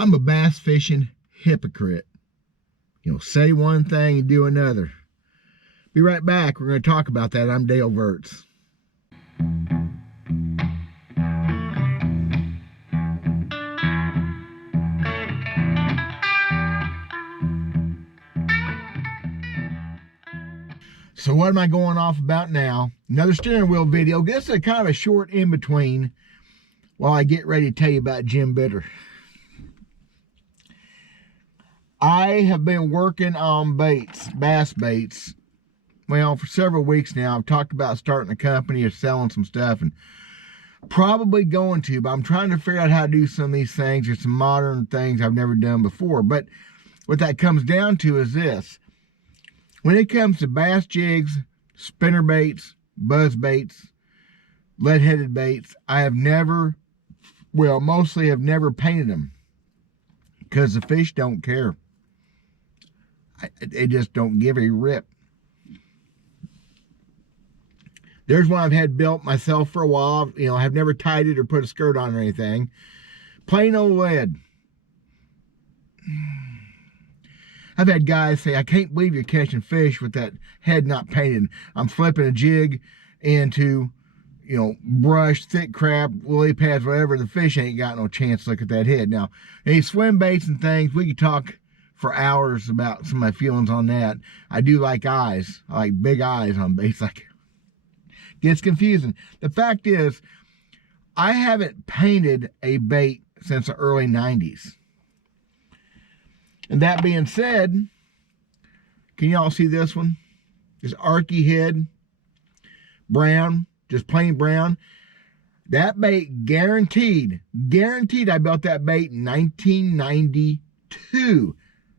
I'm a bass fishing hypocrite. You know, say one thing and do another. Be right back. We're going to talk about that. I'm Dale Verts. So what am I going off about now? Another steering wheel video. This is kind of a short in-between while I get ready to tell you about Jim Bitter. I have been working on baits, bass baits, well, for several weeks now. I've talked about starting a company or selling some stuff, and probably going to, but I'm trying to figure out how to do some of these things. There's some modern things I've never done before. But what that comes down to is this. When it comes to bass jigs, spinner baits, buzz baits, lead-headed baits, I have never, well, mostly have never painted them because the fish don't care. They just don't give a rip. There's one I've had built myself for a while. You know, I've never tied it or put a skirt on or anything. Plain old lead. I've had guys say, I can't believe you're catching fish with that head not painted. I'm flipping a jig into, you know, brush, thick crap, lily pads, whatever. The fish ain't got no chance to look at that head. Now, any swim baits and things, we could talk for hours about some of my feelings on that. I do like eyes. I like big eyes on baits. Like, gets confusing. The fact is, I haven't painted a bait since the early 90s. And that being said, can y'all see this one? This Arky head, brown, just plain brown. That bait guaranteed I built that bait in 1992.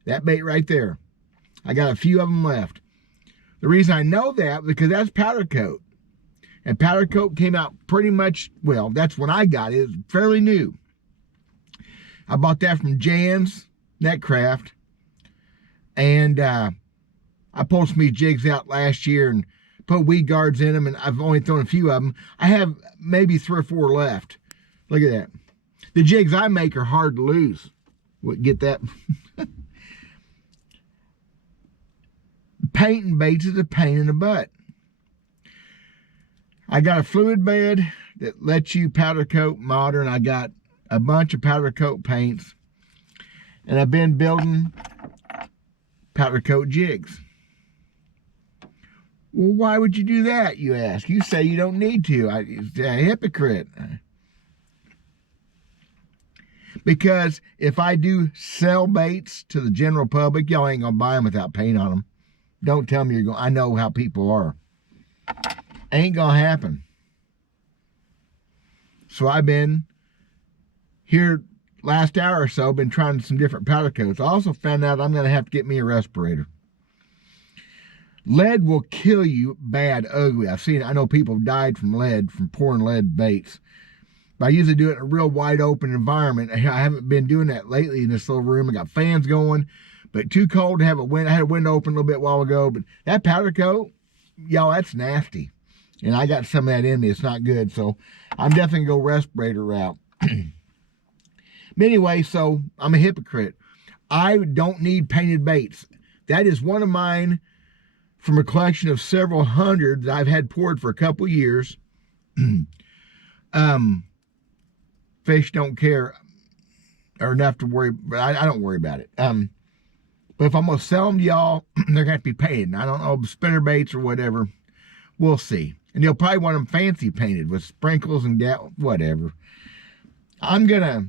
That bait right there. I got a few of them left. The reason I know that, because that's powder coat. And powder coat came out pretty much, well, that's when I got it. It was fairly new. I bought that from Jan's Netcraft. And I pulled some of these jigs out last year and put weed guards in them, and I've only thrown a few of them. I have maybe 3 or 4 left. Look at that. The jigs I make are hard to lose. Get that? Painting baits is a pain in the butt. I got a fluid bed that lets you powder coat modern. I got a bunch of powder coat paints. And I've been building powder coat jigs. Well, why would you do that, you ask? You say you don't need to. It's a hypocrite. Because if I do sell baits to the general public, y'all ain't going to buy them without paint on them. Don't tell me you're going. I know how people are. Ain't going to happen. So I've been here last hour or so, been trying some different powder coats. I also found out I'm going to have to get me a respirator. Lead will kill you bad, ugly. I know people have died from lead, from pouring lead baits. But I usually do it in a real wide open environment. I haven't been doing that lately in this little room. I got fans going, but too cold to have a window. I had a window open a little bit while ago, but that powder coat, y'all, that's nasty. And I got some of that in me. It's not good. So I'm definitely going to go respirator route. But anyway, so I'm a hypocrite. I don't need painted baits. That is one of mine from a collection of several hundred that I've had poured for a couple years. Fish don't care or enough to worry, but I don't worry about it. But if I'm going to sell them to y'all, they're going to have to be painted. I don't know, spinner baits or whatever. We'll see. And you'll probably want them fancy painted with sprinkles and whatever. I'm going to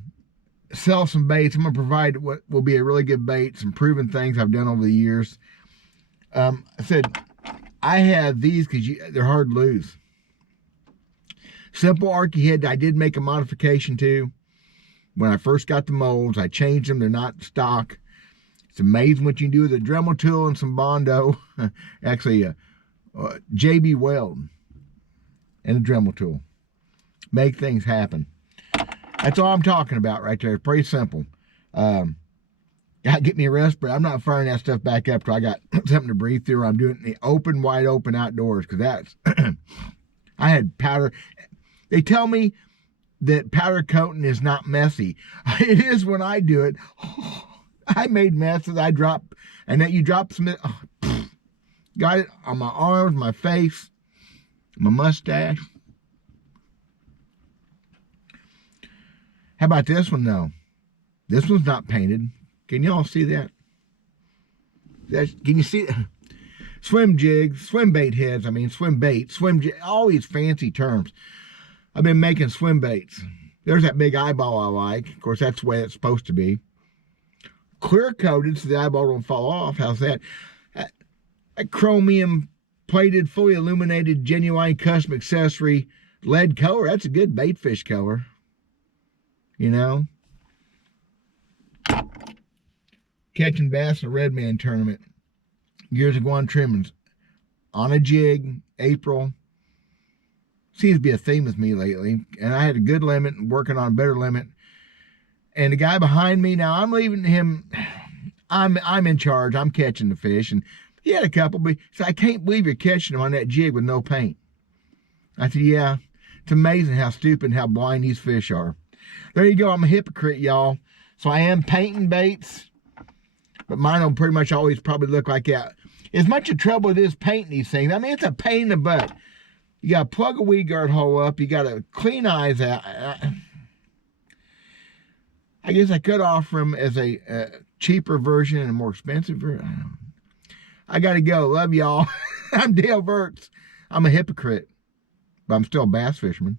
sell some baits. I'm going to provide what will be a really good bait, some proven things I've done over the years. I said, I have these because they're hard to lose. Simple Arky head, I did make a modification to. When I first got the molds, I changed them. They're not stock. It's amazing what you can do with a Dremel tool and some Bondo. Actually, JB Weld and a Dremel tool. Make things happen. That's all I'm talking about right there. Pretty simple. Gotta get me a respirator. I'm not firing that stuff back up till I got something to breathe through. I'm doing the open, wide open outdoors, because that's I had powder. They tell me that powder coating is not messy. It is when I do it. I made messes. I drop, and then you drop some. Got it on my arms, my face, my mustache. How about this one though? This one's not painted. Can y'all see that? Can you see it? Swim jigs, swim bait heads, swim bait, all these fancy terms. I've been making swim baits. There's that big eyeball I like. Of course, that's the way it's supposed to be. Clear coated so the eyeball don't fall off. How's that? A chromium plated, fully illuminated, genuine custom accessory lead color. That's a good bait fish color. You know? Catching bass in a red man tournament. Gears of guan trimmings. On a jig, April. Seems to be a theme with me lately. And I had a good limit, working on a better limit. And the guy behind me, now I'm leaving him, I'm in charge. I'm catching the fish. And he had a couple, but he said, I can't believe you're catching them on that jig with no paint. I said, yeah, it's amazing how stupid and how blind these fish are. There you go. I'm a hypocrite, y'all. So I am painting baits, but mine will pretty much always probably look like that. As much of trouble it is painting these things, it's a pain in the butt. You got to plug a weed guard hole up. You got to clean eyes out. I guess I could offer them as a cheaper version and a more expensive version. I got to go. Love y'all. I'm Dale Burks. I'm a hypocrite, but I'm still a bass fisherman.